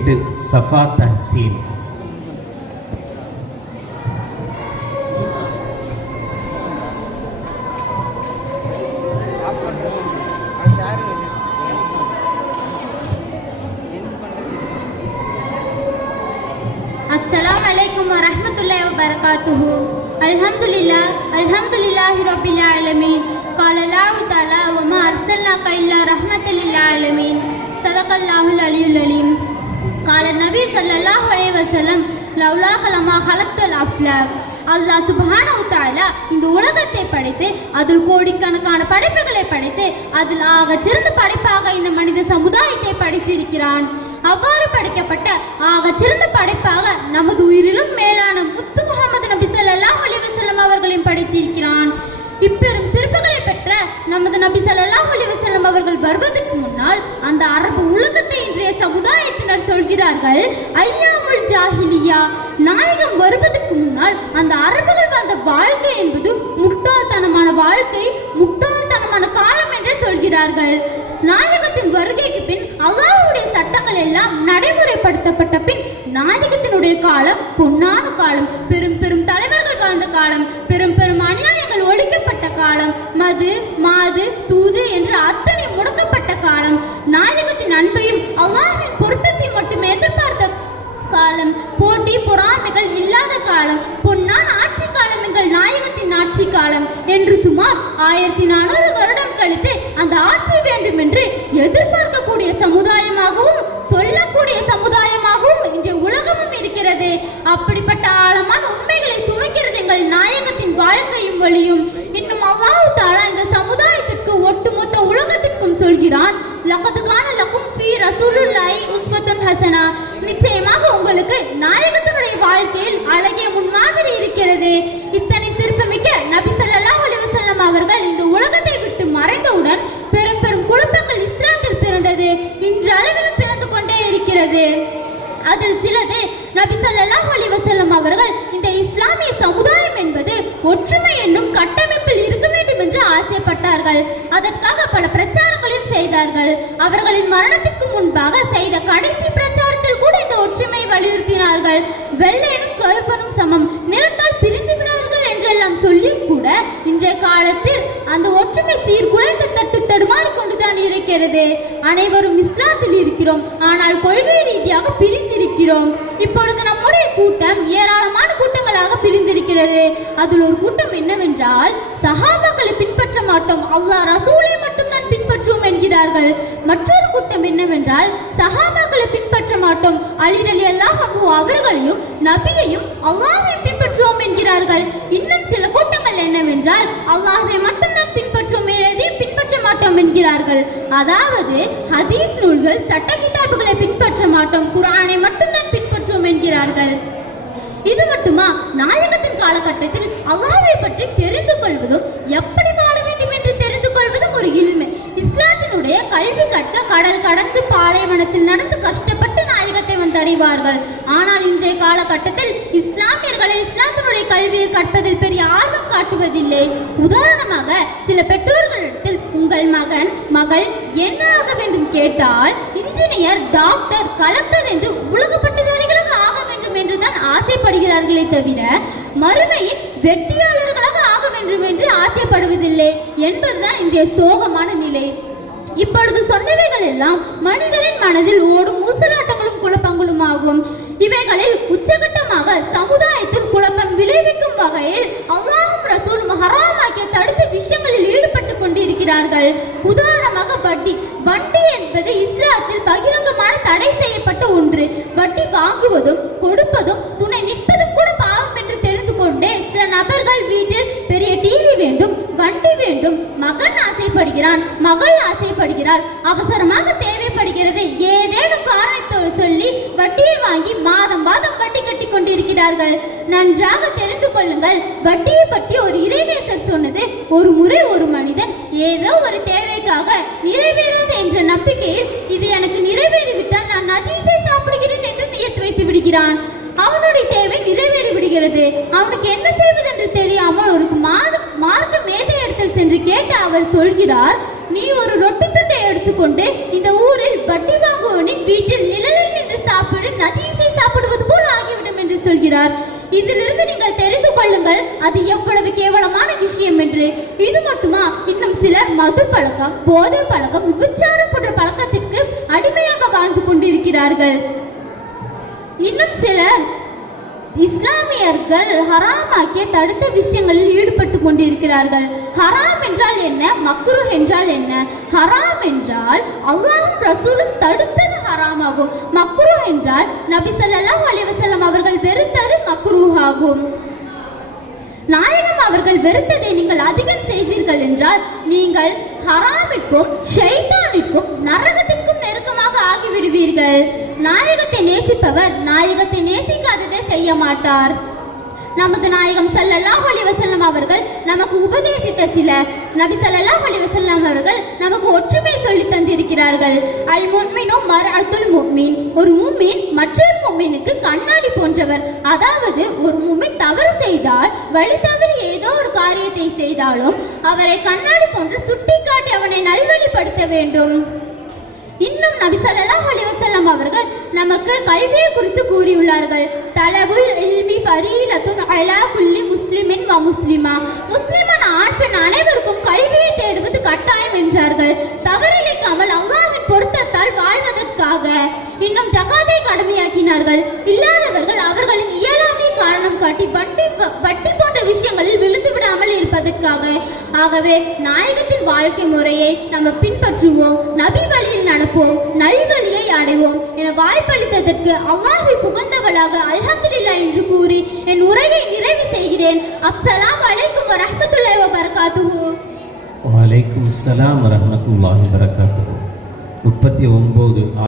எட்டு சஃபா தஹசீன் السلام عليكم ورحمة الله وبركاته الحمد لله الحمد لله رب العالمين قال الله تعالى وما أرسلناك إلا رحمة للعالمين صدق الله العلي العليم قال النبي صلى الله عليه وسلم لولاك لما خلقت الأفلاك அல்லாஹ் சுப்ஹானஹு தஆலா இந்த உலகத்தை படைத்து அதில் கோடிக்கணக்கான படைப்புகளை படைத்து அதில் ஆகச் சிறந்த படைப்பாக இந்த மனித சமுதாயத்தை படைத்திருக்கிறான் அவ்வாறு படைக்கப்பட்ட ஆகச் சிறந்த படைப்பாக நமது உயிரிலும் மேலான முத்து முகமது நபி ஸல்லல்லாஹு அலைஹி வஸல்லம் அவர்களையும் படைத்திருக்கிறான் இப்பெரும் சிறப்புகளை பெற்ற நமது நபி ஸல்லல்லாஹு அலைஹி வஸல்லம் அவர்கள் வருவதற்கு முன்னால் அந்த அரபு உலகத்தை இன்றைய சமுதாயத்தினர் சொல்கிறார்கள் ஐயாமுல் ஜாஹிலியா நாயகம் வருவதற்கு முன்னால் அந்த அரபுகள் வாழ்ந்த வாழ்க்கை என்பது முட்டாள்தனமான வாழ்க்கை முட்டாள்தனமான காலம் என்றே சொல்கிறார்கள். நாயகத்தின் வருகைக்கு பின் அல்லாஹுடைய சட்டங்கள் எல்லாம் நடைமுறைப்படுத்தப்பட்ட பின் நாயகத்தினுடைய காலம் பொன்னான காலம் பெரும் பெரும் தலைவர்கள் வாழ்ந்த காலம் பெரும் பெரும் அநியாயங்கள் ஒழிக்கப்பட்ட காலம் மது மாது சூது என்று அத்தனை முடக்கப்பட்ட காலம். நாயகத்தின் அன்பையும் அல்லாஹ்வின் பொருத்தத்தை மட்டுமே எதிர்பார்த்த காலம் போட்டி பொறாமைகள் இல்லாத காலம் பொன்னான ஆட்சி காலம் எங்கள் நாயகத்தின் ஆட்சி காலம் என்று சுமார் ஆயிரத்தி நானூறு வருடம் கழித்து அந்த ஆட்சி வேண்டும் என்று எதிர்பார்க்கக்கூடிய சமுதாயமாகவும் சொல்லக்கூடிய சமுதாயமாகவும் இன்றைய உலகமும் இருக்கிறது. அப்படிப்பட்ட ஆழமான உண்மைகளை சுமைக்கிறது எங்கள் நாயகத்தின் வாழ்க்கையும் வழியும். இன்னும் அல்லாஹு தாலா இந்த சமுதாயத்தை சொல்கிறான் காண லக்கும் ஃபீ ரசூலுல்லாஹி உஸ்வத்துன் ஹசனா. நிச்சயமாக உங்களுக்கு நாயகத்தினுடைய வாழ்க்கையில் அழகிய முன்மாதிரி இருக்கிறது. இத்தனை சிறப்புமிக்க நபி ஸல்லல்லாஹு அலைஹி வஸல்லம் அவர்கள் இந்த உலகத்தை விட்டு மறைந்தவுடன் பெரும் பெரும் குழப்பங்கள் இஸ்லாத்தில் பிறந்தது. இன்றளவிலும் பிறந்து கொண்டே இருக்கிறது. அதில் சிலது நபி ஸல்லல்லாஹு அலைஹி வஸல்லம் அவர்கள் இந்த இஸ்லாமிய சமுதாயம் என்பது ஒற்றுமை என்னும் கட்டமைப்பில் இருக்குமே வேண்டும் என்று ஆசைப்பட்டார்கள். அதற்காக பல பிரச்சாரங்களையும் செய்தார்கள். அவர்களின் மரணத்திற்கு முன்பாக செய்த கடைசி பிரச்சாரத்தில் கூட இந்த ஒற்றுமையை வலியுறுத்தினார்கள். வெள்ளையனும் கருப்பனும் சமம். நிறத்தால் பிரிந்து விடார்கள் என்றெல்லாம் சொல்லியும் கூட இன்றைய காலத்தில் அந்த ஒற்றுமை சீர்குலைந்து தட்டு தடுமாறி கொண்டுதான் இருக்கிறது. அனைவரும் இஸ்லாத்தில் இருக்கிறோம். ஆனால் கொள்கை ரீதியாக பிரிந்திருக்கிறோம். இப்பொழுது நம்முடைய கூட்டம் ஏராளமான கூட்டங்களாக பிரிந்திருக்கிறது. அதில் ஒரு கூட்டம் என்னவென்றால் சஹாபாக்களை பின்பற்ற மாட்டோம் அல்லாஹ் ரசூலை மட்டும்தான் பின்பற்றுவோம் என்கிறார்கள். மற்றொரு கூட்டம் என்னவென்றால் சஹாபாக்களை பின்பற்ற மாட்டோம். அலி அலி அல்லாஹ் அவர்களையும் நபியையும் அல்லாஹை பின்பற்றுவோம் என்கிறார்கள். இன்னும் சில கூட்டங்கள் என்னவென்றால் அல்லாஹை மட்டும்தான் பின்பற்றுவோம் எதையும் பின்பற்ற மாட்டோம் என்கிறார்கள். அதாவது ஹதீஸ் நூல்கள் சட்ட கிதாபுகளை பின்பற்ற மாட்டோம். குரானை மட்டும்தான் வேண்டும் என்கிறார்கள் இது மட்டுமா? நாயகத்தின் காலகட்டத்தில் அல்லாவை பற்றி தெரிந்து கொள்வதும் எப்படி வாழ வேண்டும் என்று தெரிந்து கொள்வதும் ஒரு இல்மை. இஸ்லாத்தினுடைய கல்வி கற்க கடல் கடந்து பாலைவனத்தில் நடந்து கஷ்டப்பட்டு நாயகத்தை வந்தடைவார்கள் ஆனால் இன்றைய காலகட்டத்தில் இஸ்லாமியர்களை இஸ்லாத்தினுடைய கல்வியை கற்பதில் பெரிய ஆர்வம் காட்டுவதில்லை. உதாரணமாக சில பெற்றோர்களிடத்தில் உங்கள் மகன் மகள் என்ன ஆக வேண்டும்? கேட்டால் இன்ஜினியர் டாக்டர் கலெக்டர் என்று உலக பட்டதாரிகளாக ஆக வேண்டும் என்றுதான் ஆசைப்படுகிறார்களே தவிர மறுமையின் வெற்றியாளர்களாக ஆக வேண்டும் என்று ஆசைப்படுவதில்லை. என்பதுதான் இன்றைய சோகமான நிலை. இப்பொழுது சொன்னவைகள் எல்லாம் மனிதரின் மனதில் ஓடும் ஊசலாட்டங்களும் குழப்பங்களும் ஆகும் இவைகளில் உச்சகட்டமாக சமுதாயத்தில் குழப்பம் விளைவிக்கும் வகையில் அல்லாஹும் ரசூலும் ஹராமாக்கிய தடுத்த விஷயங்களில் ஈடுபட்டு கொண்டிருக்கிறார்கள். உதாரணமாக வட்டி. வட்டி என்பது இஸ்லாத்தில் பகிரங்கமான தடை செய்யப்பட்ட ஒன்று. வட்டி வாங்குவதும் கொடுப்பதும் துணை நிற்பதும் கூட பாவம் என்று தெரிந்து கொண்டே சில நபர்கள் வீட்டில் பெரிய டிவி வேண்டும் வண்டி வேண்டும். மகன் ஆசைப்படுகிறான். மகள் ஆசைப்படுகிறாள். அவசரமாக தேவைப்படுகிறது. ஏதேனும் காரணத்தை சொல்லி வட்டியை வாங்கி மாதம் மாதம் வட்டி கட்டி கொண்டிருக்கிறார்கள். நன்றாக தெரிந்து கொள்ளுங்கள். வட்டியை பற்றி ஒரு இறைநேசர் சொன்னது ஒரு முறை ஒரு மனிதன் ஏதோ ஒரு தேவைக்காக நிறைவேறாது என்ற நம்பிக்கையில் இது எனக்கு நிறைவேறிவிட்டால் நான் நஜீசை சாப்பிடுகிறேன் என்று நியத்து வைத்து விடுகிறான். அவனுடைய தேவை நிறைவேறி விடுகிறது அவனுக்கு என்ன செய்வது என்று தெரியாமல் ஒரு மாத மார்க்க மேதை இடத்தில் சென்று கேட்டு அவர் சொல்கிறார் நீ ஒரு ரொட்டி துண்டை எடுத்துக்கொண்டு இந்த ஊரில் வட்டி வாங்குவனின் வீட்டில் நிழலில் நின்று சாப்பிடு நஜீசை சாப்பிடுவது போல் ஆகிவிடும் என்று சொல்கிறார். இதிலிருந்து நீங்கள் தெரிந்து கொள்ளுங்கள் அது எவ்வளவு கேவலமான விஷயம் என்று. இது மட்டுமா? இன்னும் சிலர் மது பழக்கம் போதை பழக்கம் விபச்சாரம் போன்ற பழக்கத்திற்கு அடிமையாக வாழ்ந்து கொண்டிருக்கிறார்கள். இன்னும் சிலர் இஸ்லாமியர்கள் ஹராமாக்கிய தடுத்த விஷயங்களில் ஈடுபட்டு கொண்டிருக்கிறார்கள். ஹராம் என்றால் என்ன? மக்ரு என்றால் என்ன? ஹராம் என்றால் அல்லாஹும் ரசூலும் தடுத்தது ஹராம் ஆகும் மக்ரு என்றால் நபி ஸல்லல்லாஹு அலிவசல்லம் அவர்கள் வெறுத்தது மக்ரூஹ் ஆகும். நாயகம் அவர்கள் வெறுத்ததை நீங்கள் அதிகம் செய்தீர்கள் என்றால் நீங்கள் ஹராமிற்கும் ஷைத்தானிற்கும் நரகத்திற்கும் நெருக்கமாக ஆகிவிடுவீர்கள். நாயகத்தை நேசிப்பவர் நாயகத்தை நேசிக்காததை செய்ய மாட்டார் நமது நாயகம் சல்லல்லாஹ் அலி வசல்லம் அவர்கள் நமக்கு உபதேசித்த சில நபி சல்லல்லாஹ் அலி வசல்லம் அவர்கள் நமக்கு ஒற்றுமை சொல்லி தந்திருக்கிறார்கள். அல் முன்மினும் மர் அத்துல் முஃமின். ஒரு முஃமின் மற்றொரு முஃமினுக்கு கண்ணாடி போன்றவர். அதாவது ஒரு முஃமின் தவறு செய்தால் வழி தவறி ஏதோ ஒரு காரியத்தை செய்தாலும் அவரை கண்ணாடி போன்று சுட்டிக்காட்டி அவனை நல்வழிப்படுத்த வேண்டும். இன்னும் நபி ஸல்லல்லாஹு அவர்கள் நமக்கு கல்வியை குறித்து கூறியுள்ளார்கள். தலபுல் இல்மி பரீலத்துன் அலா குல்லி முஸ்லிமின் வ முஸ்லிமா. முஸ்லிமான ஆண் அனைவருக்கும் கல்வியை தேடுவது கட்டாயம் என்றார்கள். தவறிழைக்காமல் அல்லாவின் பொருத்தத்தால் வாழ்வதற்காக. இன்னும் ஜகாத்தை கடமையாக்கினார்கள். இல்லாதவர்கள் அவர்களின் இயலாமை காரணம் காட்டி வட்டி வட்டி போன விடாமல் ஆகவே நாயகத்தின் வாழ்க்கை முறையை நம்ம பின்பற்றுவோம். நபி வழியில் நடப்போம். நல்வழியை அடைவோம். என வாய்ப்பளித்ததற்கு அல்லாஹ்வை புகழ்ந்தவளாக அல்ஹம்துலில்லா என்று கூறி என் உரையை நிறைவு செய்கிறேன். அஸ்ஸலாம் அலைக்கும் வரஹ்மத்துல்லாஹி வபரகாத்துஹு. வலைக்கும் அஸ்ஸலாம் வரமத்துல்லாஹி வபரகாத்துஹு. முப்பத்தி ஒன்பது